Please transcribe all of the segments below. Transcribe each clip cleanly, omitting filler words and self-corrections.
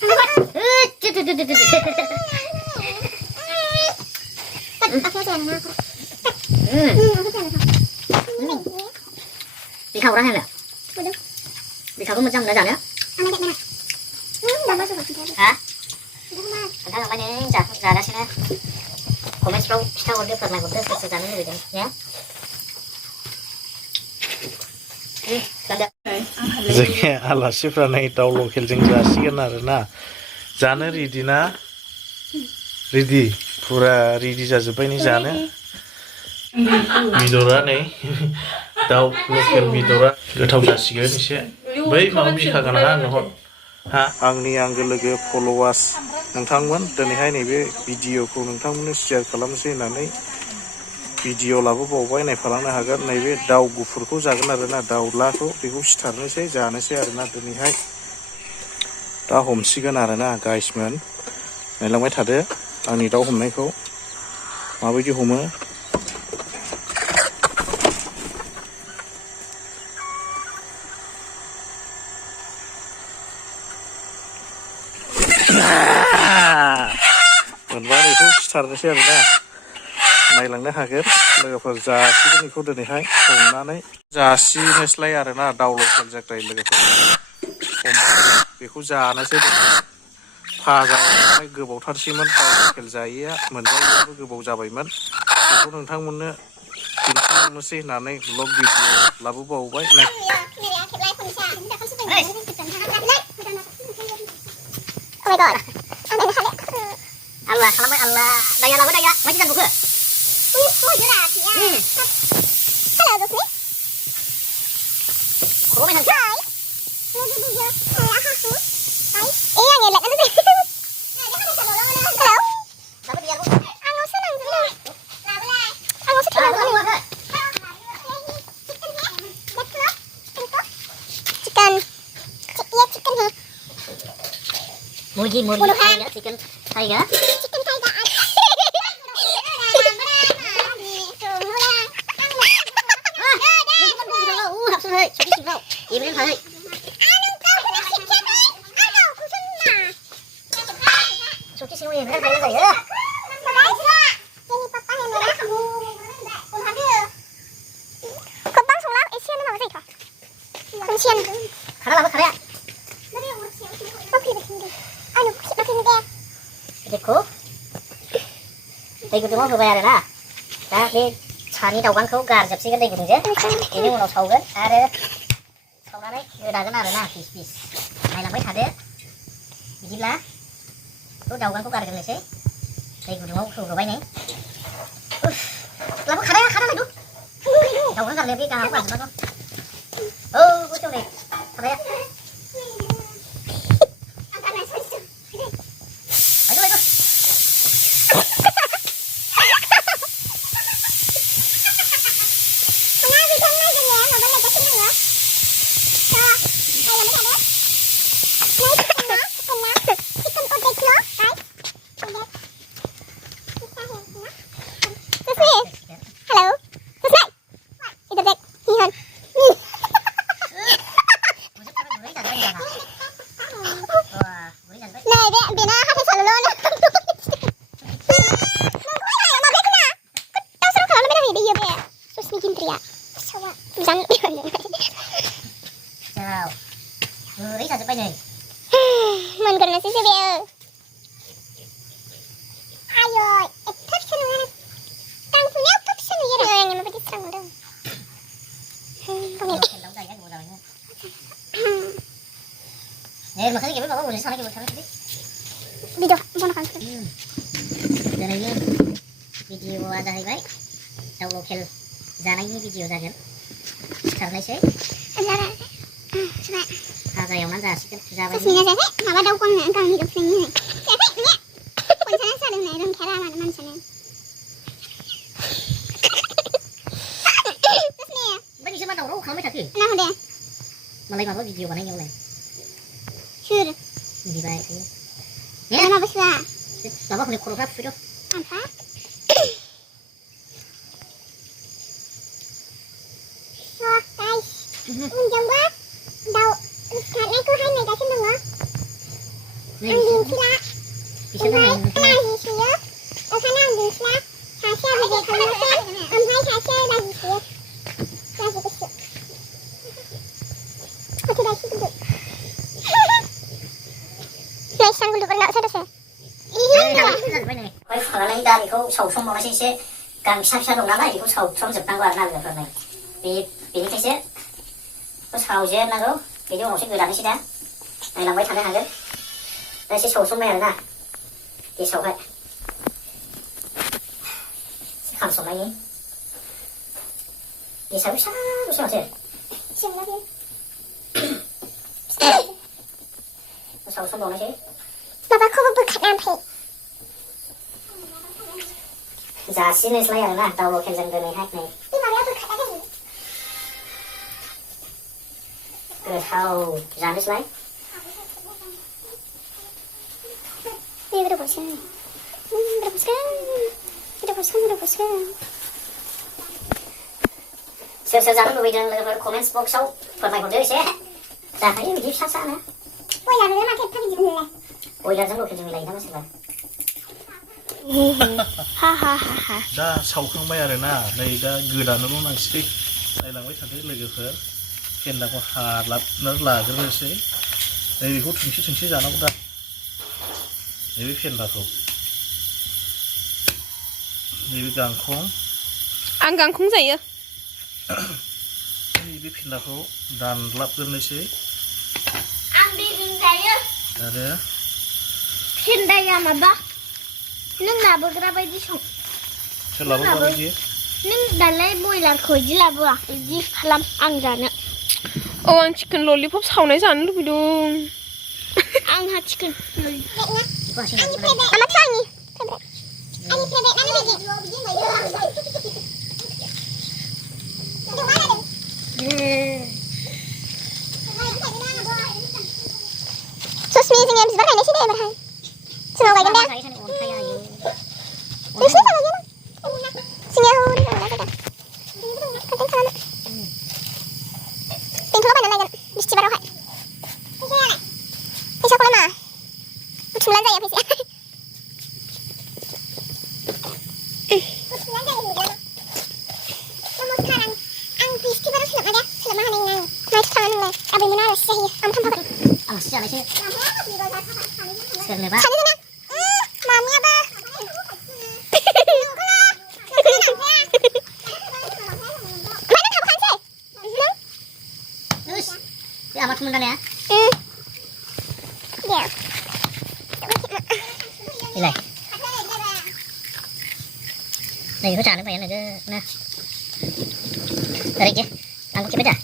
Đi khâu đó hay là đi khâu có 100 đã giảm nhá. Hả? Anh thấy không anh ấy giả ra xem nè. Comment sâu cái phần này của tôi sẽ giảm như vậy nhé. जोंनि आलासिफ्रा नै दाउ लकेलजों जासिगोन आरोना जानो ready ना ready फुरा ready जाजोब्बाय नै जानो बेदरा नै दाउ लकेल बेदरा गोथाव जासिगोन एसे बै माबा बिखागोन हा आंनो हर हा आंनि आंगो लोगो फलोवार्स नोंथांमोन दिनैहाय नैबे भिडिअखौ नोंथांमोननो शेयार खालामनोसै होननानै भिडिअ लाबोबावबाय नायफालांनो हागोन नैबे दाउ गुफुरखौ जागोन आरोना दाउलाखौ बेखौ सिथारनोसै जानोसै आरोना दिनैहाय दा हमसिगोन आरोना गाइसमोन नायलांबाय थादो आंनि दाउ हमनायखौ माबायदि हमो मोनबा बेखौ सिथारनोसै आरोना नायलांनो हागोन लोगोफोर जासिगोन बेखौ दिनैहाय संनानै जासिनोसैलाय आरोना दाउ लकेल जाग्राय लोगोफोर बेखौ जानोसै फाजा एवनाय गोबावथारसैमोन दाउ लकेल जायैया मोनजायैयाबो गोबाव जाबायमोन बेखौ नोंथांमोननो दिन्थिलांनोसै होननानै ब्लग भिडिअ लाबोबावबाय नाय Allah kalau Allah daya lawan daya macam kan buka. Halo bos ni. Kau main apa? Iya ngelak kan tu. Halo. Dapat dia aku. Aku senang tu. Aku senang tu. Chicken. Iya chicken ha. Murgi ya chicken tiger. Iblis thôi. Số chiếc siêu em rất là dày á. Có băng xuống lắm, xiên nó màu gì cả. Con xiên. Khá là khá đấy ạ. देखो दै गुदुङाव होबाय आरोना दा बे सानि दाउगांखौ गारजोबसिगोन दै गुदुंजों बेनि उनाव सावगोन आरो सावनानै गोदागोन आरोना पिस पिस नायलांबाय थादो बिदिब्ला बेखौ दाउगांखौ गारग्रोनोसै दै गुदुङाव होबाय नै लाबो खाराया खारालायदु दाउगां गारनाया बे गाहायाव गारजोबनांगौ औ गोथाव नै खाराया Gurih saja nih. Menggoda sih dia. Ayo, etap sana. Kang punya etap sana ya. Yang mau pergi serang dong. Nih, makanya gimana bapak boleh sana sini. Video, mau makan. Dan ini video ada baik. Tahu lokal zana ini video dah kan. Sekarang saya. Coba. Ada yang mana sih kan? Sesminya saya, apa daun kong yang kami hidup sini? Saya ini, kong sana sadar nih, orang kira mana sana. Sesminya. Bagi siapa tahu kamu tak sih? Nah udah. Mulai apa video mana yang mulai? Sure. Ini baik sih. Ya. Mana besar? Bapak boleh koreograf video. Apa? Wah guys, jam berapa? Daun karena itu hai này cái trên đường á. Ăn đường xí lá. Cái này gì xí á? Ở khả năng đường xí lá. Xà xe về về không nó xe. Hay xà xe là gì xí á? Là gì cái xí? Ở đây xí cũng được. Này sang cũng được con nợ sao đó xe? Quay phở lên ra thì cô sầu xong mà nó sẽ càng xa đồng lắm này thì cô sầu xong dập tăng qua là được phần này vì cái sẽ cô sầu dễ là đó vì vô nó sẽ gửi đặt cái đá này làm mấy thằng cái hàng đấy đây sẽ sầu xong này rồi nè thì sầu vậy sẽ không sầu này nhỉ thì sầu sao thế Xem nó đi. sầu xong đồ nó sẽ Bà không có bực khả năng phải. giờ xin lên slide rồi nè tao khen rằng cái này hack này Nhưng mà nó bực khả năng cái gì? rồi thao ra slide Đi vào bộ xe. Vào bộ xe. Vào bộ xe, vào bộ xe. Sẽ ra nó bây giờ là comment box sau phần mày còn chơi sẽ ra thấy cái gì sát nữa Ôi là nó mà thêm cái gì nữa này. ôi là giống đồ cái gì này nó sẽ là Ha ha ha ha. दा सावखांबाय आरोना नै दा गोदानोल' नांसै नायलांबाय थादो लोगोफोर फेन्दाखौ हालाबना लाग्रोनोसै नै बेखौ थुंसे जानांगौ दा नैबे फेन्दाखौ नैबे गांखं आं गांखं जायो नैबे फेन्दाखौ दानलाबग्रोनोसै Ăn đi đừng जायो. आरो फेन्दाया माबा नों लाबोग्रा बायदि सं सोरलाबो माबायदि नों दालाय बयलारखौ इदि लाबोआ इदि खालाम आं जानो औ आं चिकेन ललिपप सावनाय जानो लुबैदों आंहा चिकेन Masih आंनि फेभरेट आमाथ' आंनि फेभरेट आंनि फेभरेटआनो बेदि ससमि जोङो बिबार गायनोसै दे एबारहाय जोंनाव गायगोन दे नोंसिनि जायगायाव जोंनियाव हौरै गायना जायगा कन्टेन्ट खालामनो बेंथलाव बायनानै लायगोन बिस्थिबारावहाय फैसाखौलाय मा बुथुमलानो जायो फैसाया बुथुमलानो जायो होनदों नमस्कार आं बिस्थिबाराव सोलाबना गैया सोलाबना हानाय नङा आङो माइथो थाङा नोंलाय आबैमोना आलासि जाहैयो आंबो थांफागोन आलासि जानायसो सोरनोबा सानैजोंनो मामियाबो Ini amat temen ya? Iya. Ini. Này có trà nước mày này chứ nè. Đây kia. Ăn có kia biết à?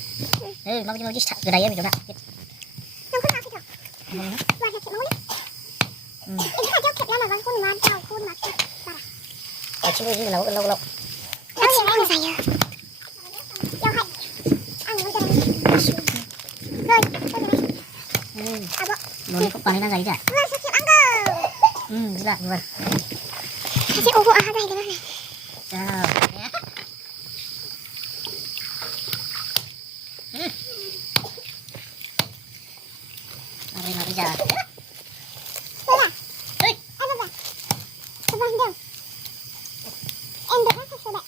Mau đi cái đây em chúng ta. Không có nào thì được. Và là chị máu đi. Cái này cho kẹp ra mà vẫn khuôn mà chào khuôn mà. Chị đi lâu. Đâu gì mà anh phải giờ. Đâu hay. Ăn nó cho đây. Rồi, à bộ. Nó có panen aja aja. Wah, sakit anggo. Gila, gua. Kasih uhu ah đây cái này. Chào. Mari giờ. Đây là. Ê, vâng vâng. Vâng đâu. Em được hết rồi bạn.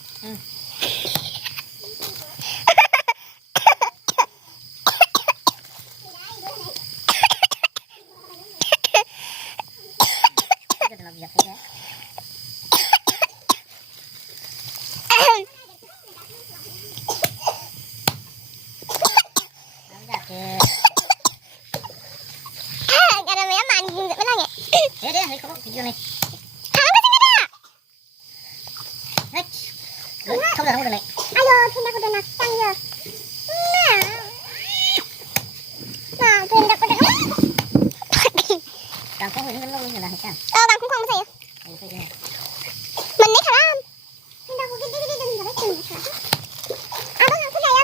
Làm việc thế. Gara mấy bạn dừng dậy mới là nhỉ? Thế đấy, không có video này. Hết. Không được này. Ayo, pindah ke dalam sang ya. Nah, pindah ke dalam. Càng không phải nó lâu như là hết. Bạn cũng không thấy. Mình lấy thả lam. Pindah ke gede gede dan gak penting. Abang aku saya.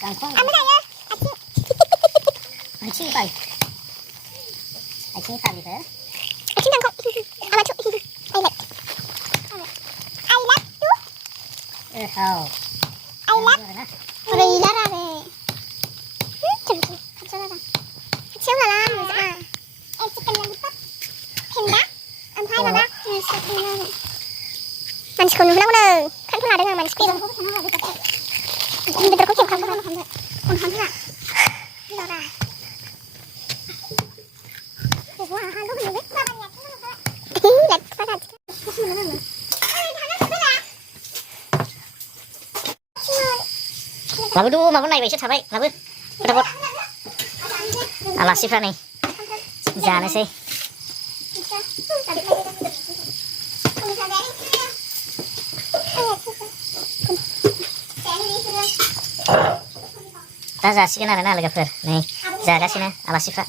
Càng không. Abang saya. Anh chi phải. Anh chi phải gì thế? Acing đang không. Ama cuk. Ai lại. Ai lát tu. Không. Ai lát. Rồi lát ra về. Chừng chừng. Thật ra là. Xíu là lam rồi à. Em मानसिखौ नुहोनांगौनो खान्थु लादों आं मानसि बेदरखौ खेबखांबाय खनखांफोरा लाबोदो माबा नायबायसो थाबाय लाबो फटाफट आलासिफ्रा नै जानोसै दा जासिगोन आरोना लोगोफोर नै जागासिनो आलासिफ्रा